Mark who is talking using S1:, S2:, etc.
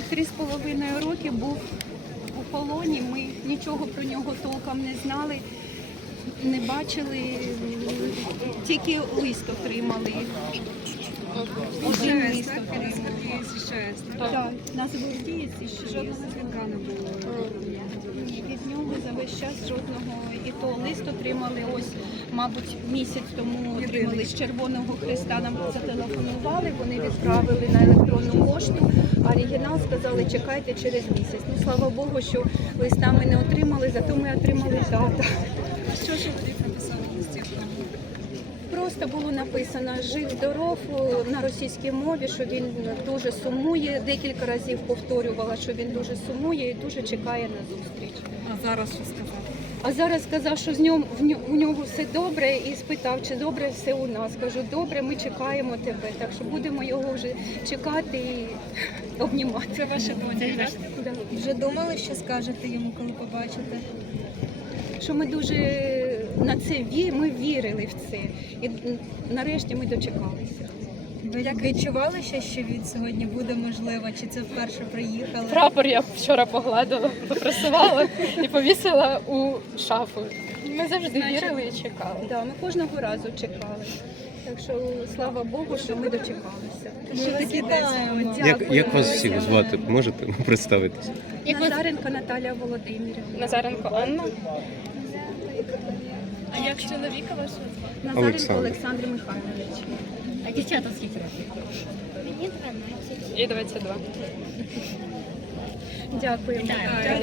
S1: 3,5 роки був у полоні. Ми нічого про нього толком не знали, не бачили, тільки лист отримали. Один лист отримали. Так, нас гвардієць і ще жодного дзвінка не було. Ні, від нього за весь час жодного. І то лист отримали ось, мабуть, місяць тому отримали з Червоного Хреста. Нам зателефонували, вони відправили на електронну пошту, а оригінал сказали, чекайте через місяць. Ну, слава Богу, що листа ми не отримали, зато ми отримали дату.
S2: Що ж водій написав у листі?
S1: Просто було написано «Жив-здоров» на російській мові, що він дуже сумує. Декілька разів повторювала, що він дуже сумує і дуже чекає на зустріч.
S2: А зараз що сказав?
S1: А зараз сказав, що у нього все добре, і спитав, чи добре все у нас. Кажу, добре, ми чекаємо тебе, так що будемо його вже чекати і обнімати.
S2: Це ваша донька, так?
S1: Да.
S2: Вже думали, що скажете йому, коли побачите?
S1: Що ми дуже на це ми вірили в це. І нарешті ми дочекалися.
S2: Ви відчували ще, що він сьогодні буде можливо, чи це вперше приїхали?
S3: Прапор я вчора погладила, попрасувала і повісила у шафу. Ми завжди вірили і чекали.
S1: Да, ми кожного разу чекали. Так що слава Богу, що ми дочекалися.
S2: Ми вас вітаємо.
S4: Як вас всіх звати? Можете представитися?
S1: Назаренко Наталія Володимирівна.
S3: Назаренко Анна.
S2: А як чоловіка вашого звати?
S1: Назаренко
S4: Олександр.
S1: Олександр Михайлович.
S5: А дівчата скільки років? Мені 12.
S3: І 22.
S1: Дякуємо.
S5: Вітаю.